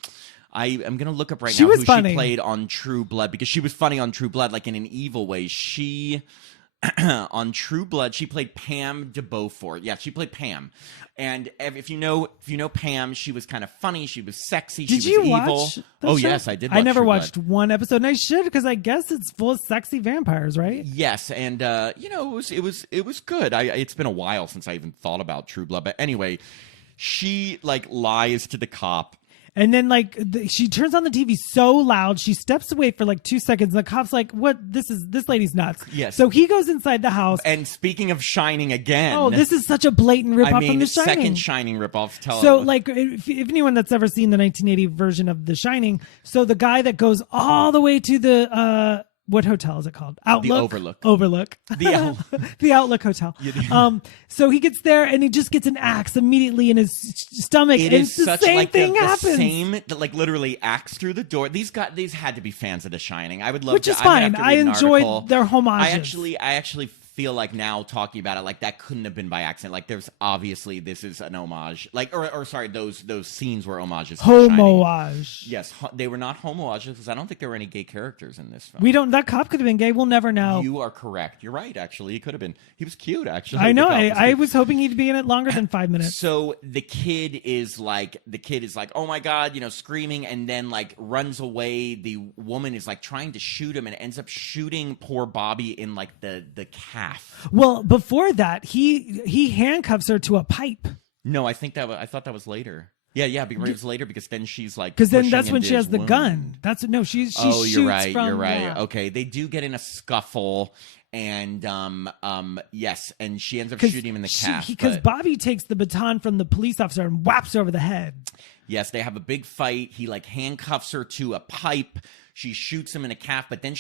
going to look up right now who she played on True Blood, because she was funny on True Blood, like in an evil way. She... on True Blood, she played Pam de Beaufort. Yeah, she played Pam. And if you know Pam, she was kind of funny. She was sexy. She was evil. Watch the show? Yes, I did. I never watched one episode, and I should, because I guess it's full of sexy vampires, right? Yes, and it was good. It's been a while since I even thought about True Blood, but anyway, she like lies to the cop. And then, she turns on the TV so loud, she steps away for 2 seconds. And the cop's like, "What? This lady's nuts." Yes. So he goes inside the house. And speaking of Shining again, oh, this is such a blatant ripoff from The Shining. Second Shining ripoff. So, if anyone that's ever seen the 1980 version of The Shining, so the guy that goes all the way to the what hotel is it called? Outlook. The Overlook. The Outlook Hotel. So he gets there and he just gets an axe immediately in his stomach. It and is the such same thing the happens. Same, literally axe through the door. These had to be fans of The Shining. I would love Which to. is fine. I enjoyed article. their homages. I actually feel like now talking about it, that couldn't have been by accident. There's obviously this is an homage. Those scenes were homages. Homage. Yes, they were not homages because I don't think there were any gay characters in this film. We don't. That cop could have been gay. We'll never know. You are correct. You're right. Actually, he could have been. He was cute. Actually, I know. I was hoping he'd be in it longer than 5 minutes. So the kid is like, "Oh my God," screaming, and then runs away. The woman is trying to shoot him, and ends up shooting poor Bobby in the calf. Well, before that, he handcuffs her to a pipe. No, I thought that was later. Yeah, because it was later because then she's because then that's when she has the gun. She oh, shoots you're right. from, You're right. Yeah. Okay, they do get in a scuffle, and yes, and she ends up shooting him in the calf because Bobby takes the baton from the police officer and whaps her over the head. Yes, they have a big fight. He handcuffs her to a pipe. She shoots him in a calf, but then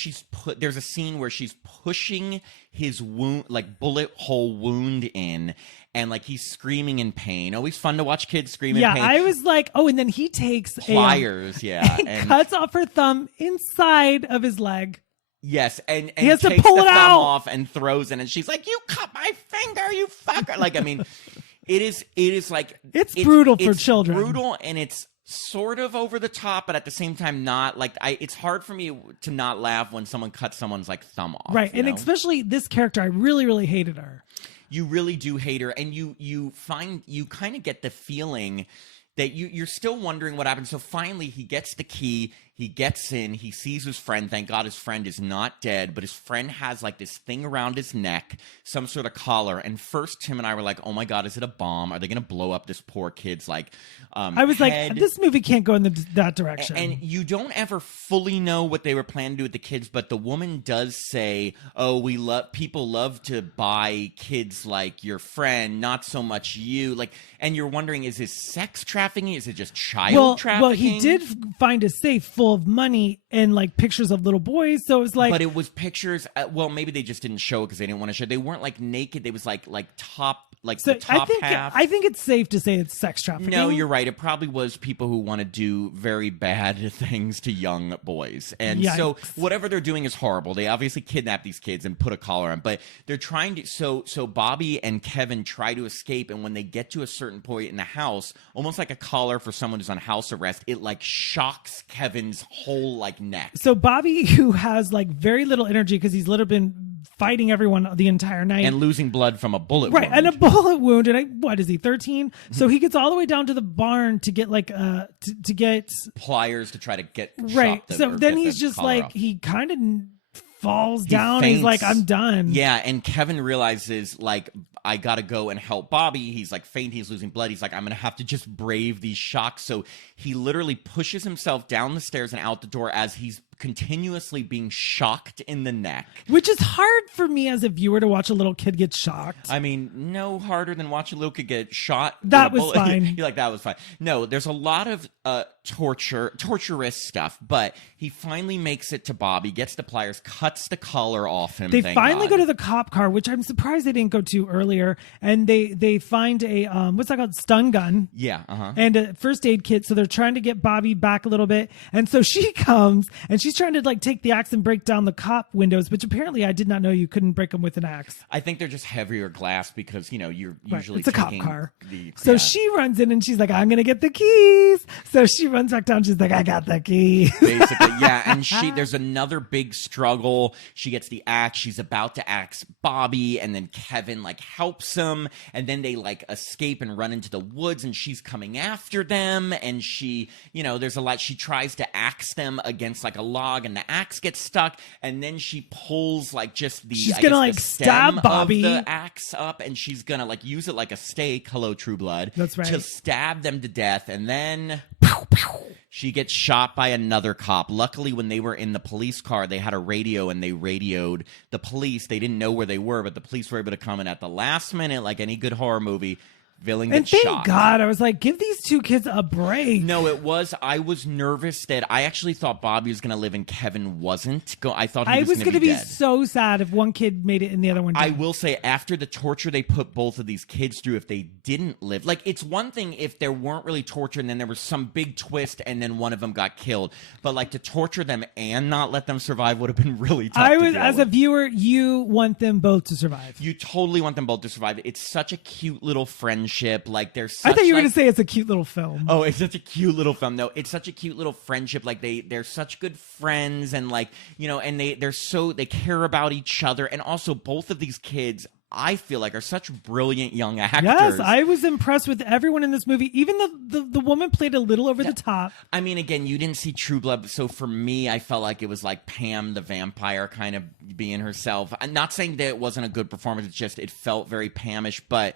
there's a scene where she's pushing his wound, bullet hole wound in, and he's screaming in pain. Always fun to watch kids scream in pain. Yeah, I was like, and then he takes pliers, and cuts off her thumb inside of his leg. Yes, and he has takes to pull the it thumb out off and throws it, and she's like, "You cut my finger, you fucker!" It is it's brutal for children. Brutal, and it's sort of over the top, but at the same time not. It's hard for me to not laugh when someone cuts someone's thumb off. Right, and especially this character, I really, really hated her. You really do hate her, and you kind of get the feeling that you're still wondering what happened. So finally, he gets the key. He gets in, he sees his friend. Thank God his friend is not dead, but his friend has like this thing around his neck, some sort of collar. And first, Tim and I were like, oh my God, is it a bomb? Are they going to blow up this poor kid's like I was head? like, this movie can't go in that direction. And you don't ever fully know what they were planning to do with the kids, but the woman does say, oh, people love to buy kids like your friend, not so much you. Like, and you're wondering, is this sex trafficking? Is it just child trafficking? Well, he did find a safe full of money and like pictures of little boys. So it was like, but it was pictures. Well, maybe they just didn't show it because they didn't want to show. They weren't like naked. They was like top, like so the top half. I think it's safe to say it's sex trafficking. No, you're right. It probably was people who want to do very bad things to young boys, and so whatever they're doing is horrible. They obviously kidnap these kids and put a collar on, but they're trying to. So Bobby and Kevin try to escape, and when they get to a certain point in the house, almost like a collar for someone who's on house arrest, it like shocks Kevin's whole like neck. So Bobby, who has like very little energy because he's literally been fighting everyone the entire night and losing blood from a bullet wound. And a bullet wound. And what is he, 13? Mm-hmm. So he gets all the way down to the barn to get like to get pliers to try to get right. So then he's just like off. He kind of falls down. Faints. He's like, I'm done. Yeah, and Kevin realizes like, I gotta go and help Bobby. He's like faint. He's losing blood. He's like, I'm gonna have to just brave these shocks. So he literally pushes himself down the stairs and out the door as he's continuously being shocked in the neck. Which is hard for me as a viewer to watch a little kid get shocked. I mean, no harder than watching a little kid get shot. That was fine. You're like, that was fine. No, there's a lot of torturous stuff, but he finally makes it to Bobby, gets the pliers, cuts the collar off him. They finally go to the cop car, which I'm surprised they didn't go to earlier, and they find a what's that called, stun gun. Yeah, and a first aid kit. So they're trying to get Bobby back a little bit, and so she comes and she's trying to like take the axe and break down the cop windows, which apparently I did not know you couldn't break them with an axe. I think they're just heavier glass because you're usually it's a cop car. She runs in and she's like, I'm gonna get the keys. So she runs back down. She's like, I got the key. Basically, yeah. And there's another big struggle. She gets the axe. She's about to axe Bobby, and then Kevin like helps him, and then they like escape and run into the woods, and she's coming after them, and she, there's a lot. She tries to axe them against like a log, and the axe gets stuck, and then she pulls like just she's gonna like stab Bobby of the axe up, and she's gonna like use it like a stake. Hello, True Blood. That's right. To stab them to death, and then she gets shot by another cop. Luckily, when they were in the police car, they had a radio, and they radioed the police. They didn't know where they were, but the police were able to come in at the last minute, like any good horror movie. And thank God, I was like, give these two kids a break. No, I was nervous that I actually thought Bobby was going to live and Kevin wasn't. I thought he was going to be dead. So sad if one kid made it and the other one didn't. I will say, after the torture they put both of these kids through, if they didn't live, like, it's one thing if there weren't really torture and then there was some big twist and then one of them got killed. But like, to torture them and not let them survive would have been really tough. As a viewer, you want them both to survive. You totally want them both to survive. It's such a cute little friendship. Like, there's I thought you were going to say it's a cute little film. Oh, it's such a cute little film. No, it's such a cute little friendship. Like, they're such good friends, and like, and they care about each other. And also, both of these kids, I feel like, are such brilliant young actors. Yes, I was impressed with everyone in this movie. Even the woman played a little over the top. I mean, again, you didn't see True Blood, so for me, I felt like it was like Pam the vampire kind of being herself. I'm not saying that it wasn't a good performance. It's just, it felt very Pamish, but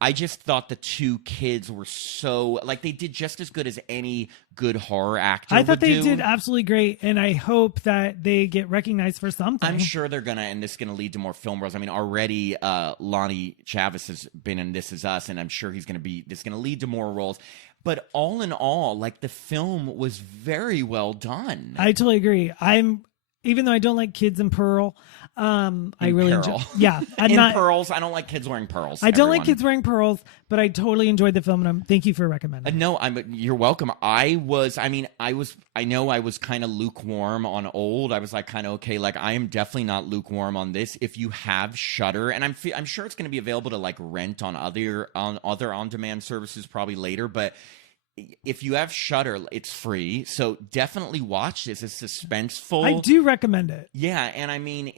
I just thought the two kids were so, like, they did just as good as any good horror actor I thought would they did absolutely great, and I hope that they get recognized for something. I'm sure they're gonna, and this is gonna lead to more film roles. I mean, already Lonnie Chavis has been in This Is Us, and I'm sure this is gonna lead to more roles. But all in all, like, the film was very well done. I totally agree. Even though I don't like kids in Pearl, I really enjoy. Yeah, pearls. I don't like kids wearing pearls. I don't like kids wearing pearls, but I totally enjoyed the film, and thank you for recommending. No, you're welcome. I was kind of lukewarm on old. I was like, kind of okay. Like, I am definitely not lukewarm on this. If you have Shudder, and I'm sure it's going to be available to like rent on other on-demand services probably later, but if you have Shudder, it's free, so definitely watch this. It's suspenseful. I do recommend it. Yeah, and I mean,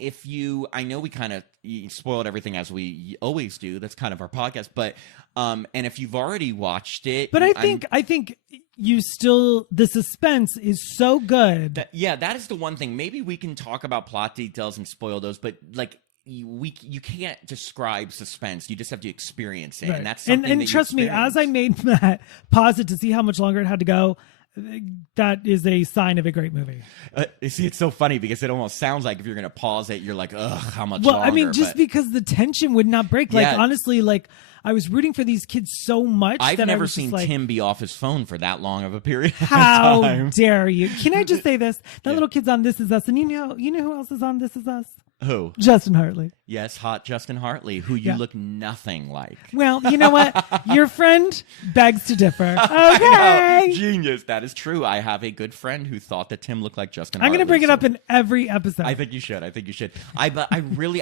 I know we kind of spoiled everything as we always do. That's kind of our podcast, but and if you've already watched it, but I think the suspense is so good. That is the one thing. Maybe we can talk about plot details and spoil those, but like you can't describe suspense. You just have to experience it, right. And that's something. And trust me, as I made that pause it to see how much longer it had to go, that is a sign of a great movie. See, it's so funny because it almost sounds like if you're going to pause it, you're like, ugh, how much longer? Well, I mean, just because the tension would not break. Like, honestly, like, I was rooting for these kids so much. I've that never I was seen like, Tim be off his phone for that long of a period how of time. dare you? Can I just say this? That little kid's on This Is Us. And you know who else is on This Is Us? Who? Justin Hartley. Yes, hot Justin Hartley, who you look nothing like. Well, you know what? Your friend begs to differ. Okay. Genius. That is true. I have a good friend who thought that Tim looked like Justin I'm Hartley. going to bring it up in every episode. I think you should. I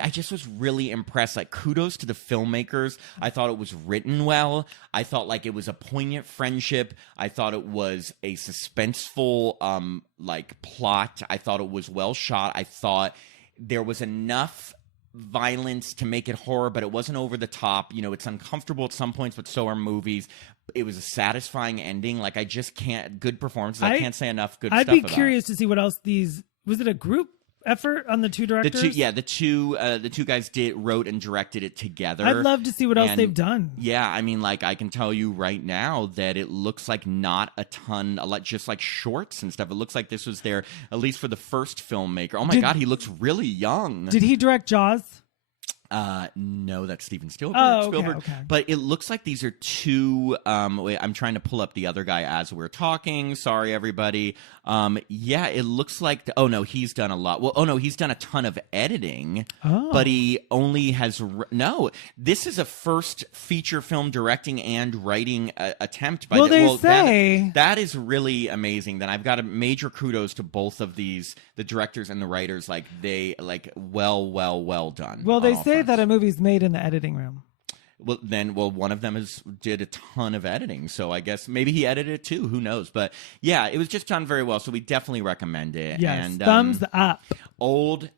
just was really impressed. Like, kudos to the filmmakers. I thought it was written well. I thought like it was a poignant friendship. I thought it was a suspenseful like plot. I thought it was well shot. I thought there was enough violence to make it horror, but it wasn't over the top. You know, it's uncomfortable at some points, but so are movies. It was a satisfying ending. Like, I just can't. Good performances. I can't say enough good stuff about it. I'd be curious to see what else was it a group effort on the two directors? The two guys wrote and directed it together. I'd love to see what else they've done. Yeah, I mean, like, I can tell you right now that it looks like not a ton, just like shorts and stuff. It looks like this was their, at least for the first filmmaker. Oh my God, he looks really young. Did he direct Jaws? No, that's Steven Spielberg. Okay. But it looks like these are two. Wait, I'm trying to pull up the other guy as we're talking. Sorry, everybody. Yeah, it looks like. Oh no, he's done a lot. Well, oh no, he's done a ton of editing. Oh. But he only has no. This is a first feature film directing and writing attempt. By they say that is really amazing. Then I've got a major kudos to both of these, the directors and the writers. Like they well done. Well, they say that a movie's made in the editing room. Well, one of them did a ton of editing, so I guess maybe he edited it too. Who knows? But yeah, it was just done very well, so we definitely recommend it. Yes, and, thumbs up. Old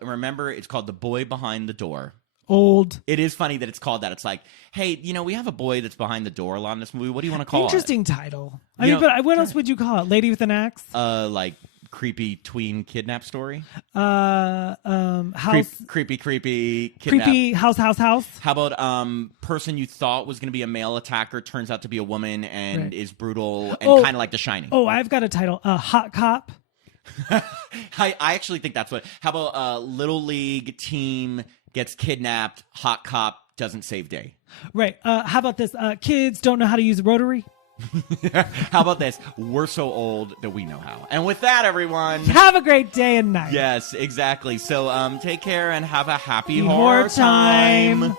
remember, it's called The Boy Behind the Door. Old. It is funny that it's called that. It's like, hey, we have a boy that's behind the door a lot in this movie. What do you want to call Interesting title. But what else would you call it? Lady with an Axe? Like creepy tween kidnap story. House. Creepy kidnap. Creepy house. How about person you thought was going to be a male attacker turns out to be a woman and is brutal and kind of like The Shining. Oh, I've got a title. Hot Cop. I actually think that's what. How about Little League team gets kidnapped, hot cop doesn't save day. Right. How about this? Kids don't know how to use a rotary. How about this? We're so old that we know how. And with that, everyone, have a great day and night. Yes, exactly. So take care and have a happy horror time.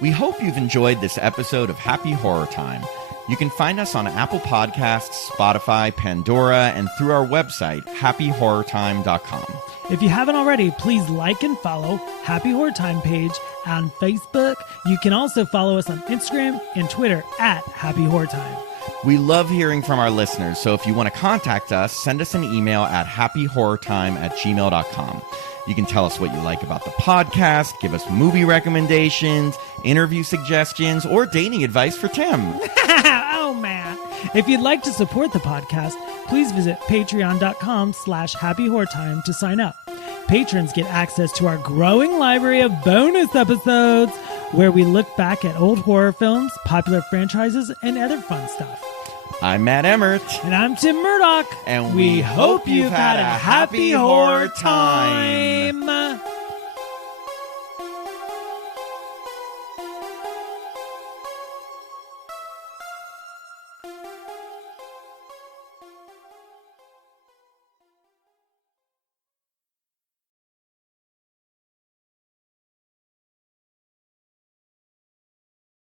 We hope you've enjoyed this episode of Happy Horror Time. You can find us on Apple Podcasts, Spotify, Pandora, and through our website, happyhorrortime.com. If you haven't already, please like and follow Happy Horror Time page on Facebook. You can also follow us on Instagram and Twitter at Happy Horror Time. We love hearing from our listeners, so if you want to contact us, send us an email at happyhorrortime@gmail.com. You can tell us what you like about the podcast, give us movie recommendations, interview suggestions, or dating advice for Tim. Oh, man. If you'd like to support the podcast, please visit patreon.com/happyhorrortime to sign up. Patrons get access to our growing library of bonus episodes where we look back at old horror films, popular franchises, and other fun stuff. I'm Matt Emmert. And I'm Tim Murdoch. And we hope you've had a happy horror time.